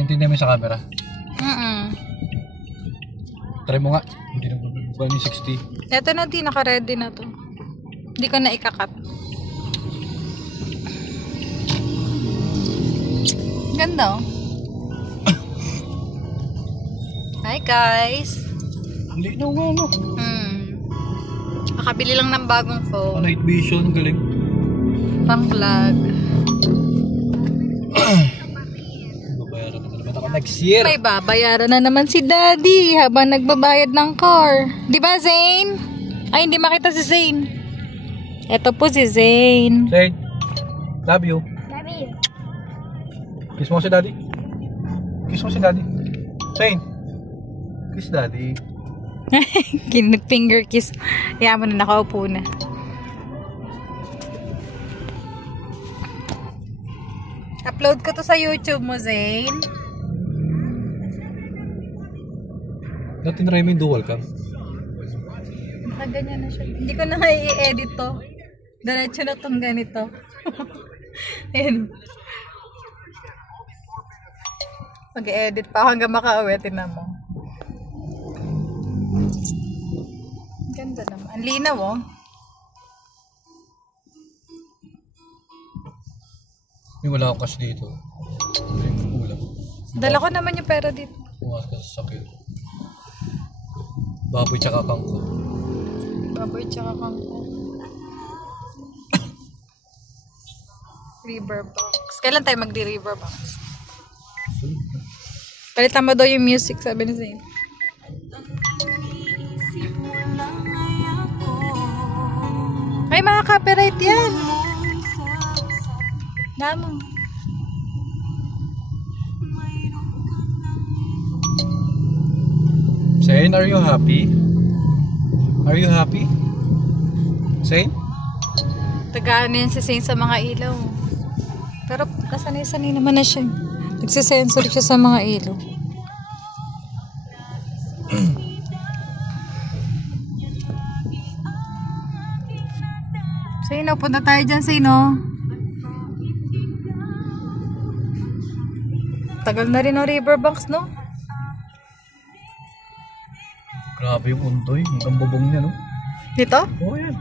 Intindihan mo sa camera? Try mo nga. Hindi na ba ni 60? Ito na din, naka-ready na to. Hindi ko na ikakat. Ganda oh. Hi guys. Hindi na nga no. Nakabili lang ng bagong phone. Night vision, galing. Pang vlog. Babayaran na naman ako next year. May babayaran na naman si Daddy habang nagbabayad ng car. Di ba Zane? Ay, hindi makita si Zane. Ito po si Zane. Zane, love you. Love you. Kiss mo si Daddy. Kiss mo si Daddy. Zane, kiss Daddy. Nag-finger kiss. Kaya mo na nakaupo na. Upload ko to sa YouTube mo, Zane. Dati na rin mo yung dual cam. Nakaganyan na siya. Hindi ko na i-edit to. Diretso na tong ganito. Ayan. Mag-edit pa hanggang makauwi. Tinan mo. Ganda naman. Ang linaw oh. May wala akong cash dito. Ulam. Dala ko naman yung pera dito. Bukas ka sa sakit. Baboy tsaka kangko. Baboy tsaka kangko. Riverbanks. Kailan tayo magdi-Riverbanks? Palitan mo daw yung music, sabi ni Zane. Ay, mga copyright yan. Damo. Zane, are you happy? Are you happy? Zane? Tagaan yan si Zane sa mga ilaw. Pero nasanay-sanay naman na siya. Nagsisensor siya sa mga ilaw. Sino? Punta tayo dyan, Sino? Tagal na rin ang Riverbanks, no? Grabe yung untoy. Hanggang bubong niya, no? Dito? Oo, yan.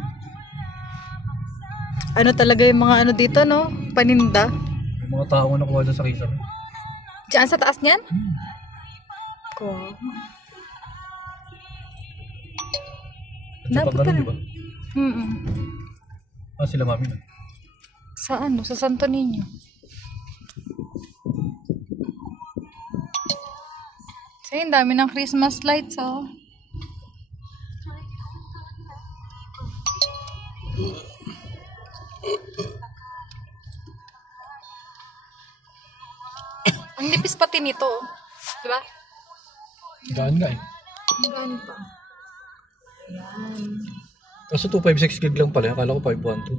Ano talaga yung mga ano dito, no? Paninda. Yung mga tao na nakuha dyan sa kisame. Diyan sa taas niyan? Ko. Dapat pa rin, di ba? Ah, sila mami na. Sa ano? Sa Santo Niño. Kasi ang dami ng Christmas lights, oh. Ang nipis pati nito, oh. Diba? Gaan nga eh. Gaan pa. Ayan. Kaso 256 gig lang pala. Akala ko 512.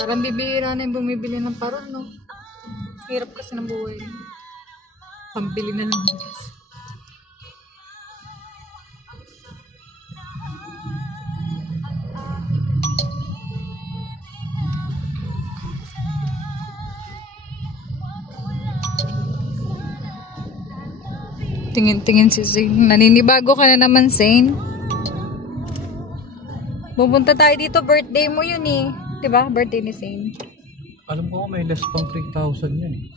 Parang bibihira na yung bumibili ng paron, no? Hirap kasi ng buhay. Pambili na ng bigas. Tingin-tingin si Zane. Naninibago ka na naman, Zane. Pupunta tayo dito. Birthday mo yun eh. Diba? Birthday ni Zane. Alam ko may less pang 3,000 yan eh.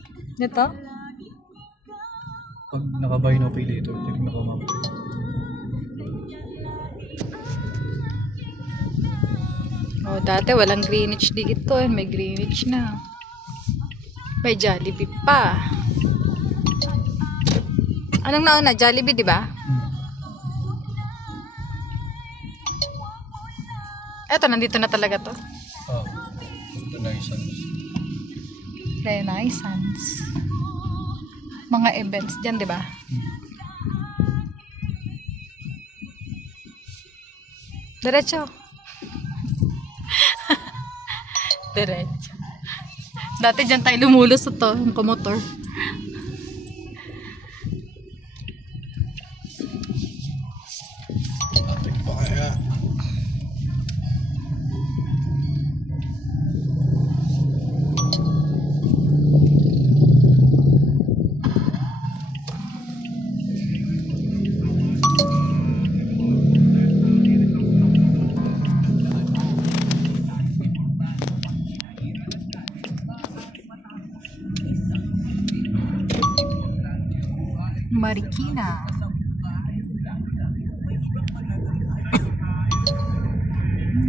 Ito? Pag naka-buy no pay later, tingnan ko mama. Oh, dati walang Greenwich dito. May Greenwich na. May Jollibee pa. Anong nauna? Jollibee, di ba? Eto, nandito na talaga to. Oh, Renaissance. Renaissance. Mga events dyan, di ba? Diretso. Diretso. Dati dyan tayo lumulos sa to, yung kumotor. Ating pa kaya. Marikina.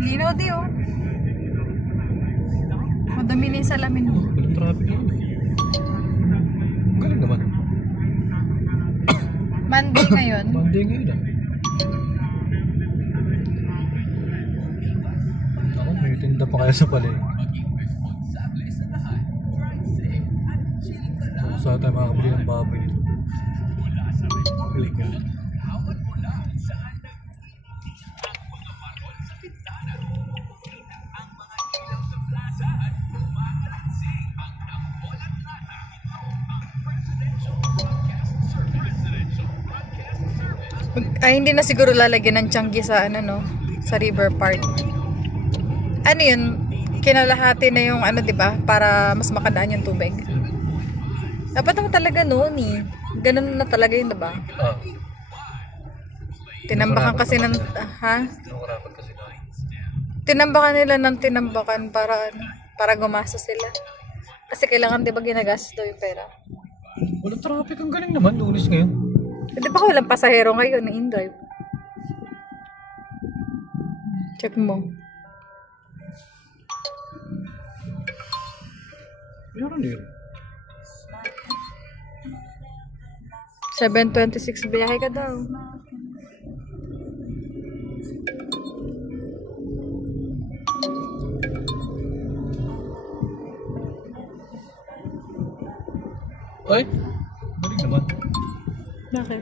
Linaw di oh. Madami na yung salamin mo. Walang traffic yun. Galing naman. Monday ngayon. Monday ngayon ah. Ako, may tinda pa kaya sa palengke. Saan tayo makakabili ng baboy nito? Illegal. Ay, hindi na siguro lalagyan ng Changi sa ano no, sa River Park. Ano yun? Kinalahati na yung ano, 'di ba? Para mas makadaan yung tubig. Dapat naman talaga noon eh. Ganun na talaga yun, 'di ba? Ah. Tinambakan kasi ng ha? Nakarapat kasi na. Tinambakan nila ng tinambakan para ano, para gumastos sila. Kasi kailangan 'di ba ginagastos daw yung pera. Walang traffic, ang galing naman. Lunes ngayon. Di ba walang pasahero ngayon na in-drive? Check mo. Meron yun. 7:26 biyahe ka daw. Ay, galing naman. Bakit?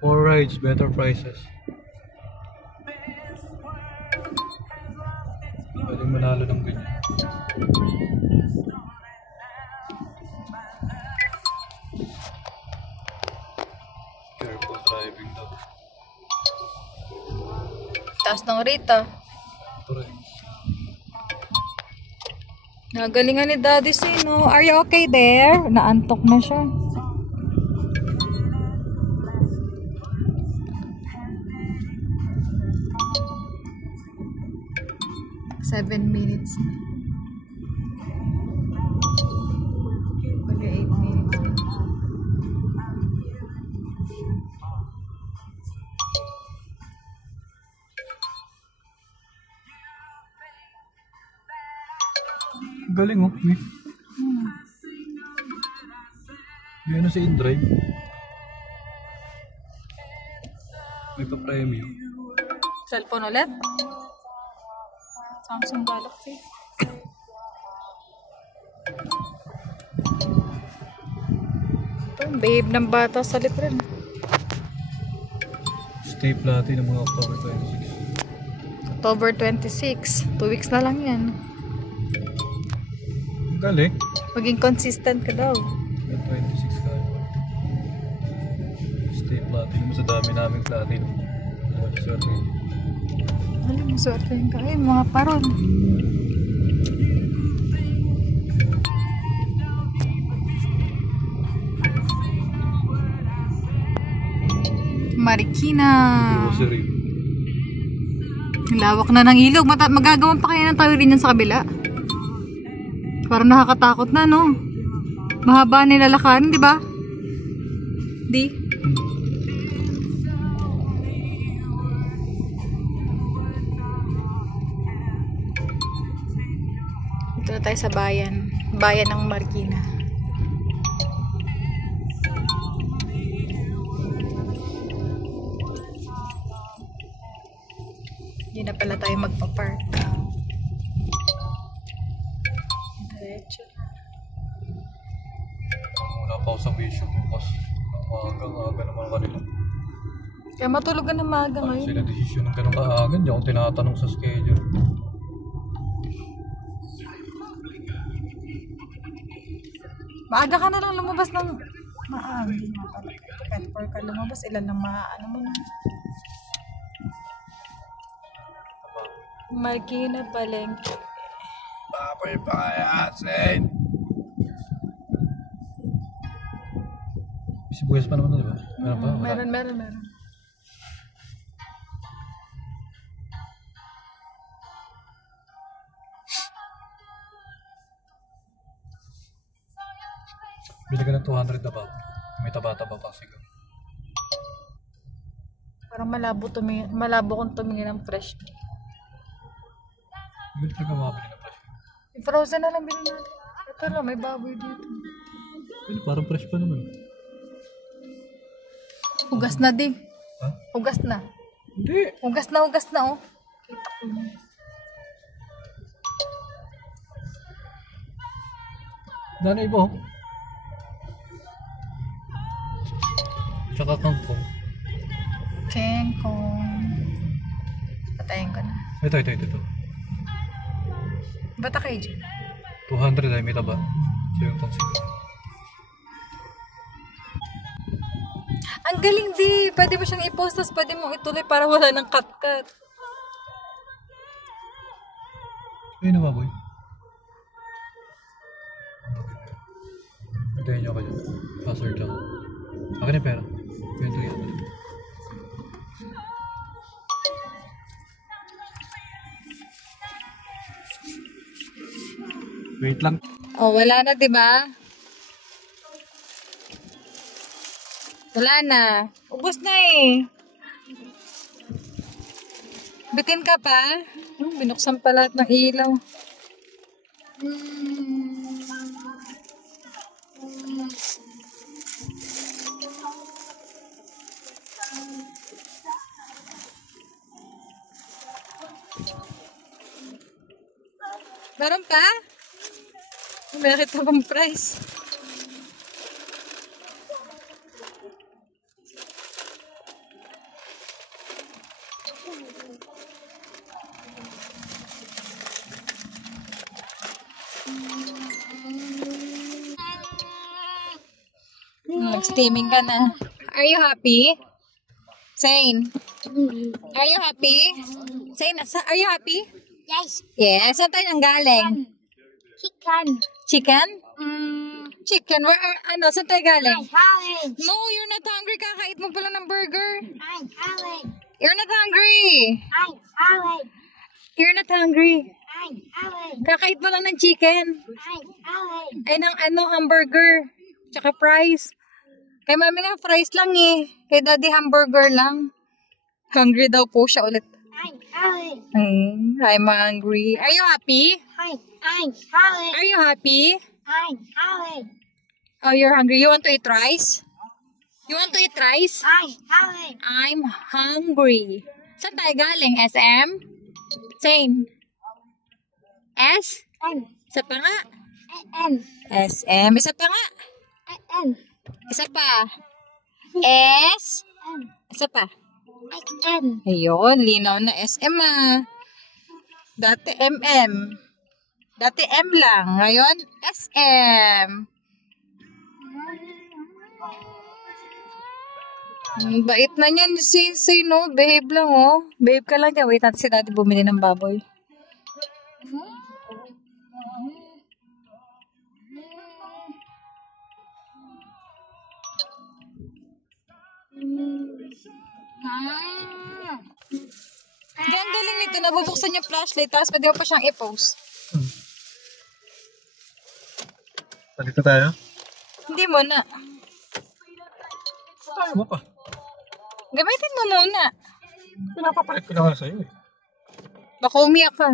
More rides, better prices. Pwedeng manalo ng ganyan. Careful driving daw. Taas ng rate ah. Ito rin. Nagalingan ni Daddy Sino. Are you okay there? Naantok na siya. Seven minutes. Okay, 8 minutes. Galing oh. May ano sa in-drive. May pa-premium. Cellphone ulit? Samsung Galaxy. Ito, babe ng bata sa likod. Stay platin ng mga October 26. October 26. 2 weeks na lang yan. Galing. Maging consistent ka daw. 26 ka. Stay platin. Mas dami naming platin. Sorry. Ano, maswerte yun ka. Ay, mga paron. Marikina. Grocery. Lawak na ng ilog. Magagawan pa kaya ng tawirin yan sa kabila? Parang nakakatakot na, no? Mahaba nilalakarin, di ba? Di? Ito na tayo sa bayan. Bayan ng Marikina. Hindi na pala tayo magpa-park. Diretso. Wala pa ako sa vision bukas. Aga naman kanila. Kaya matulog ka na maaga Ano ngayon. sila desisyon ng ganun kaaga? Hindi ako tinatanong sa schedule. Maaga ka na lang lumabas ng maaga. Kahit 4 ka lumabas, ilan lang ano mo na. Marikina Palengke. Baboy pa kaya, Sen? Sibuyas pa naman na, di ba? Meron pa? Wala. Meron. Bili ka ng 200 na baboy. May taba-taba pa siguro. Parang malabo kong tumingin ng fresh. Hindi ka mabili na fresh. Yung frozen na lang bilhin natin. Ito lang, may baboy dito. Hindi, parang fresh pa naman. Hugas na di. Ha? Hugas na. Hindi. Hugas na oh. Kita ko yun. Dano iba oh. Tsaka kangkong. Kengkong. Patayin ko na. Ito. Bata kayo dyan? 200 ay may taba. So yung tansin. Ang galing di. Pwede mo siyang i-post tapos pwede mo ituloy para wala ng cut-cut. Ayun na baboy. Hintayin niyo ako dyan. Password lang. Akin yung pera. Yun ito yan. Wait lang. Oh, wala na, di ba? Wala na. Ubus na eh. Bitin ka pa? Binuksan pa lahat ng ilaw. Meron pa? May nakita bang price? Nag-steaming ka na. Are you happy? Zane? Are you happy? Zane, are you happy? Yes, Yes. Saan tayo nanggaling? chicken. Chicken? Chicken? Where are, saan tayo galing? Howard. No, you're not hungry. Kakait mo pala ng burger. I'm Howard. You're not hungry. I'm Howard. You're not hungry. I'm Howard. Kakait mo lang ng chicken. I'm Howard. Ay, ng hamburger. Tsaka fries. Kay mami nga, fries lang eh. Kay daddy, hamburger lang. Hungry daw po siya ulit. I'm Howard. I'm hungry. Are you happy? I'm Howard. Are you happy? I'm Howard. Oh, you're hungry. You want to eat rice? You want to eat rice? I'm Howard. I'm hungry. Saan tayo galing? SM? Same. S? M. Isa pa nga. M. SM. Isa pa nga. M. Isa pa. S? M. Isa pa. M. Ayun, linaw na SM ah. Dati MM. Dati M lang. Ngayon, SM. Ang bait na niyan, Sensei, no? Behave lang, oh. Behave ka lang dyan. Wait natin si Daddy bumili ng baboy. Ang galing nito. Nabubuksan yung flashlight, tapos pwede mo pa siyang i-post. Dito tayo? Hindi mo na. Tayo mo pa. Gamitin mo muna. Pinapapalit ko na nga sa'yo eh. Baka umiyak ka.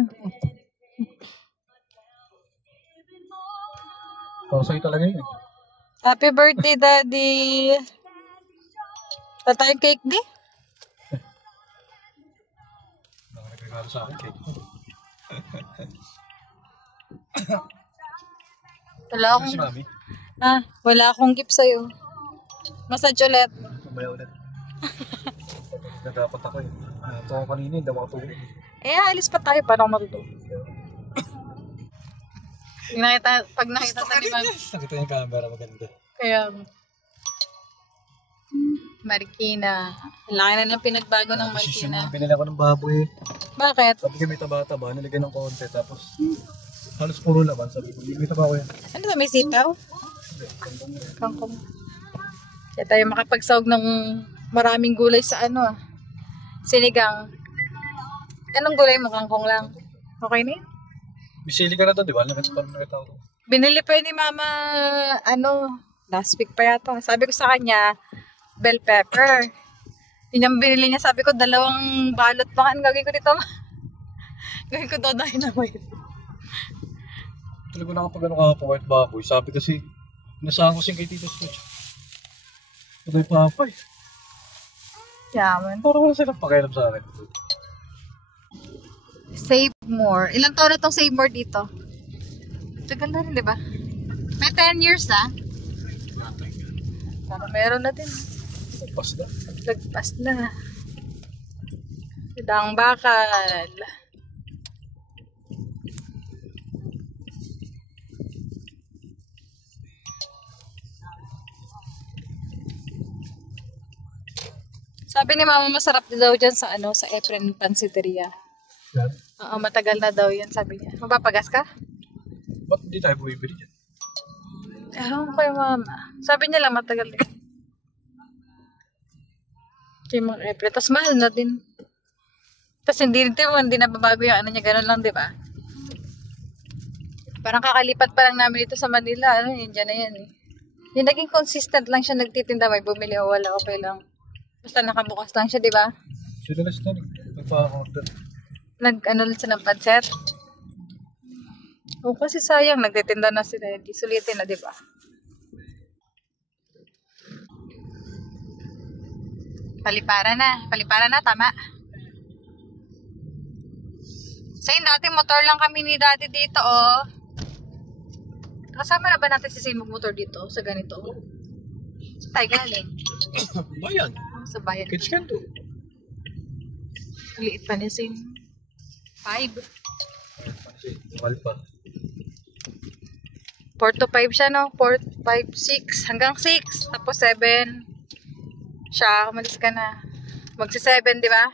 Para sa'yo talaga yun eh. Happy birthday, Daddy. Tatayong cake di? Nagregalo sa akin cake. Wala Si akong, Mami. wala akong gift sa'yo. Massage ulit. Mamaya ulit. Nadapat ako eh. Ito ako kanina, hindi ako matulog. Alis pa tayo. Paano ako matutulog? Pag nakita sa lima. Nakita yung camera maganda. Kaya, Marikina. Laki na ng pinagbago ng Marikina. Binili ako ng baboy. Bakit? Sabi ko may taba-taba, nilagyan ng konti. Tapos halos puro laman. Sabi ko, may taba ko yan. Ano to? May sitaw? Kangkong. Kaya tayo makapagsawag ng maraming gulay sa sinigang. Anong gulay mo? Kangkong lang. Okay na yun? Bisili ka na to, di ba? Parang nakita ko. Binili pa yun ni Mama, Last week pa yata. Sabi ko sa kanya, bell pepper. Yun yung binili niya. Sabi ko, 2 balot pa. Ano gagawin ko dito? Gagawin ko daw dynamite. Talaga nakapagano ka pa white baboy. Sabi kasi, nasahan ko siyang kay Tito Scotch. Pagay papay. Yaman. Parang wala silang pakialam sa akin. Save more. Ilang taon na itong save more dito? Tagal na rin, di ba? May 10 years na. Parang meron na din. Pas na. Lagpas na. Sidang bakal. Sabi ni Mama masarap daw dyan sa sa Efren Pansiteria. Yan. Oo, matagal na daw yan, sabi niya. Mapapagas ka? Ba't hindi tayo bumibili dyan? Ewan ko yung Mama. Sabi niya lang matagal din. Yung mga Efren. Tapos mahal na din. Tapos hindi na babago yung niya, ganun lang, di ba? Parang kakalipat pa lang namin dito sa Manila. Yun dyan na yan eh. Yung naging consistent lang siya nagtitinda, may bumili o wala, okay lang. Basta nakabukas lang siya, di ba? Sila na sila. Nagpa-order. Lang siya ng pancet. O kasi sayang, nagtitinda na sila. Hindi sulitin na, di ba? Palipara na, tama. Sa'yo, dati motor lang kami ni Daddy dito, oh. Kasama na ba natin si Sin motor dito sa ganito? Sa tayo galing. Bayan. Sa bayan. Kids can do. Liit pa niya Sin. 5. Mahal pa. 4 to 5 siya, no? 4, 5, 6. Hanggang 6. Tapos 7. Siya, umalis ka na. Magsi-7, di ba?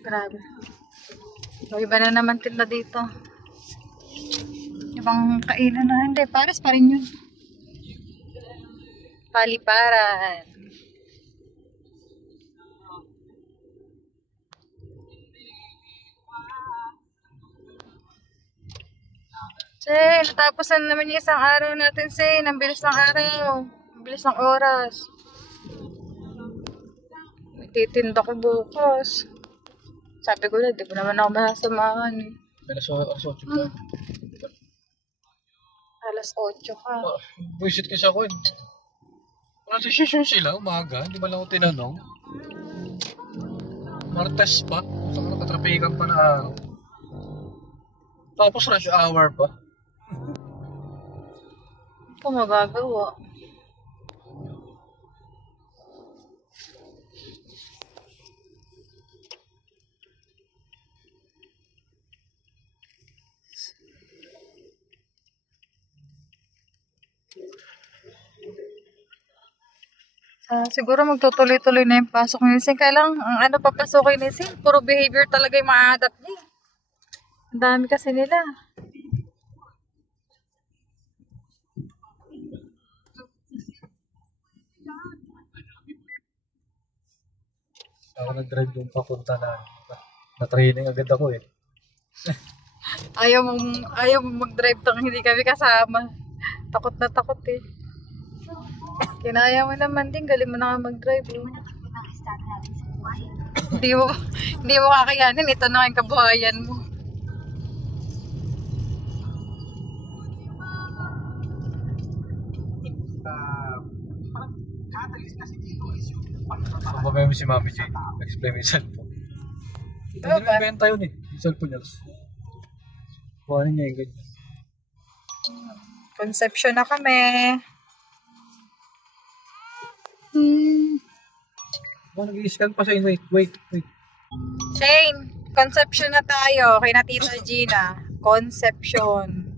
Grabe. So, iba na naman tinda dito. Ibang kainan na. Hindi, pares pa rin yun. Paliparan. Say, natapos na naman yung isang araw natin, Say. Ang bilis ng araw. Ang bilis ng oras. May titinda ko bukas. Sabi ko na, di ko naman ako masasamahan eh. Alas 8 pa. Alas 8 ka. Buisit kasi ako eh. Wala decision sila, umaga. Hindi ba lang ako tinanong? Martes pa. Saka nakatrapikan pa na araw. Tapos rush hour pa. Hindi ko magagawa. Siguro magtutuloy-tuloy na yung pasok ni Sin. Kaya lang, ang papasukin ni Sin, puro behavior talaga yung ma-adapt niya. Ang dami kasi nila. Ako nag-drive yung papunta na-training agad ako eh. Ayaw mong mag-drive tang hindi kami kasama. Takot na takot eh. Kinaya mo naman din, galing mo na nga mag-drive. Hindi mo kakayanin, ito na yung kabuhayan mo. Pababay mo si Mami J. Explain mo yung cellphone. Hindi na benta yun eh. Yung cellphone niya. Kuhanin niya yung ganyan. Conception na kami. Nag-i-scan pa sa inyo. Wait. Shane, conception na tayo kay na Tita Gina. Conception.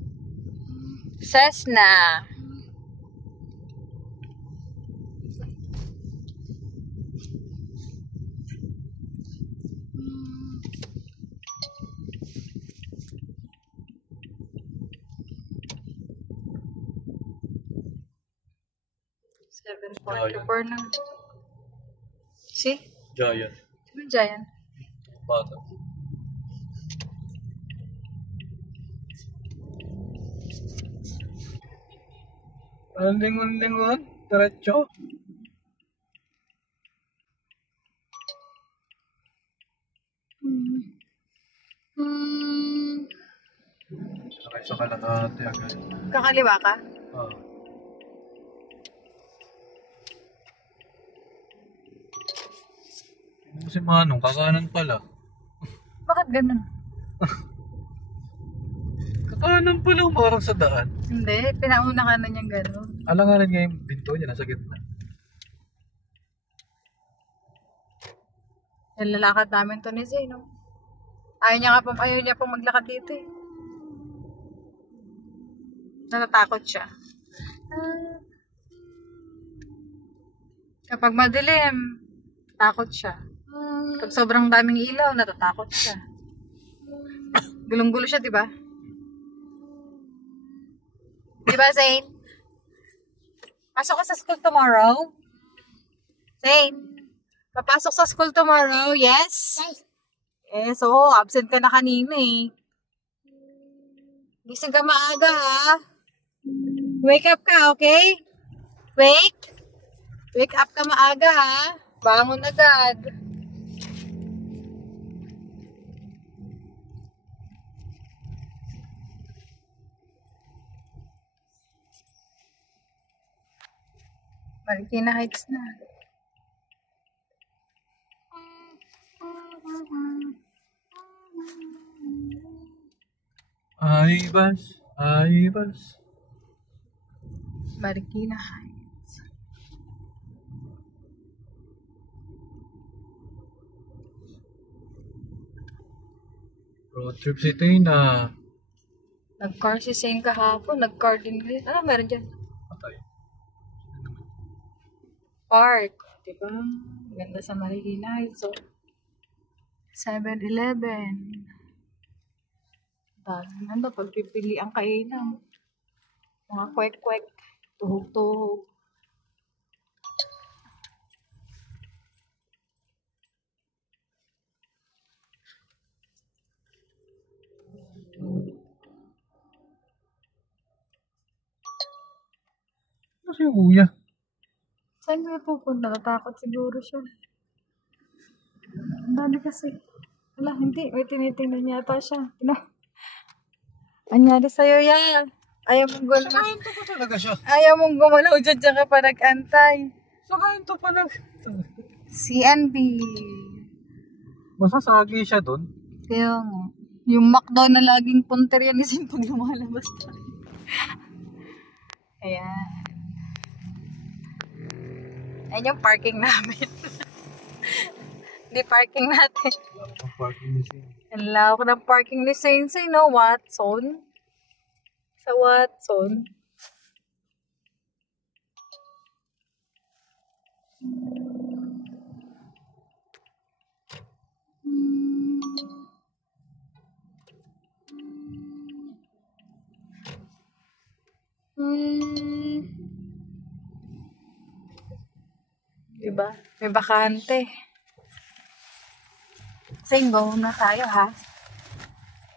Cessna. Giant. 7.4 na. See? Giant. Sino Giant? Bata. Ang lingon-lingon. Diretso. Hmm. Sakay sa kalahati agad. Kakaliwa ka? Oo. Ano si Manong? Kakanan pala. Bakit ganun? Kakanan pala umarang sa daan. Hindi, pinauna ka na niyang ganun. Alanganin nga yung binto niya, nasa gitna. Yung lalakad namin to ni Zay, no? Ayaw niya pong maglakad dito eh. Natatakot siya. Kapag madilim, takot siya. Pag sobrang daming ilaw, natatakot siya. Gulong-gulo siya, di ba? Di ba, Zane? Pasok ka sa school tomorrow? Zane? Papasok sa school tomorrow, yes? Yes, oo. Absent ka na kanina eh. Gising ka maaga, ha? Wake up ka, okay? Wake up ka maaga, ha? Bangon agad. Marikina Heights na. Ay, bas. Marikina Heights. Road trip si Tina. Nag-car si Zane kahapon. Nag-car din ngayon. Ano meron dyan? Patay. Park. Diba? Ganda sa Marikina Heights. So, 7-Eleven. Dahil ano, pagpipili ang kainan. Mga kwek-kwek. Tuhog-tuhog. Ano si Kuya? Saan nga pupunta? Natakot siguro siya. Ang dami kasi. Wala, hindi. May tinitingnan yata siya. Ano? Anyari sa'yo yan. Ayaw mong gumalaw. Sakayin to pa talaga siya. Ayaw mong gumalaw dyan ka pa nag-antay. Sakayin to pa lang. CNB. Masasagi siya dun. Kaya nga. Yung McDo na laging punter yan is yung pag lumalabas tayo. Ayan. Ayan yung parking namin. Hindi parking natin. Ang parking niya. Ang lawak ng parking ni Sensei, no? Watson? Sa Watson. Diba? May bakante. Sing, go home na tayo, ha?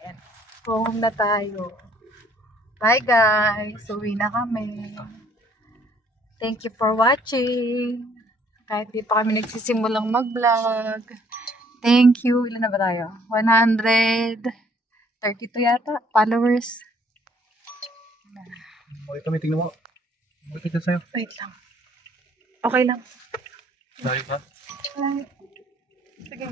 Ayan. Go home na tayo. Bye, guys. Uwi na kami. Thank you for watching. Kahit di pa kami nagsisimulang mag-vlog. Thank you. Ilan na ba tayo? 132 yata. Followers. Okay kami, tingnan mo. Bakit ka sa'yo? Wait lang. Okay lang. Sorry ka? Sige.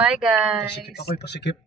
Bye, guys. Pasikip ako, pasikip.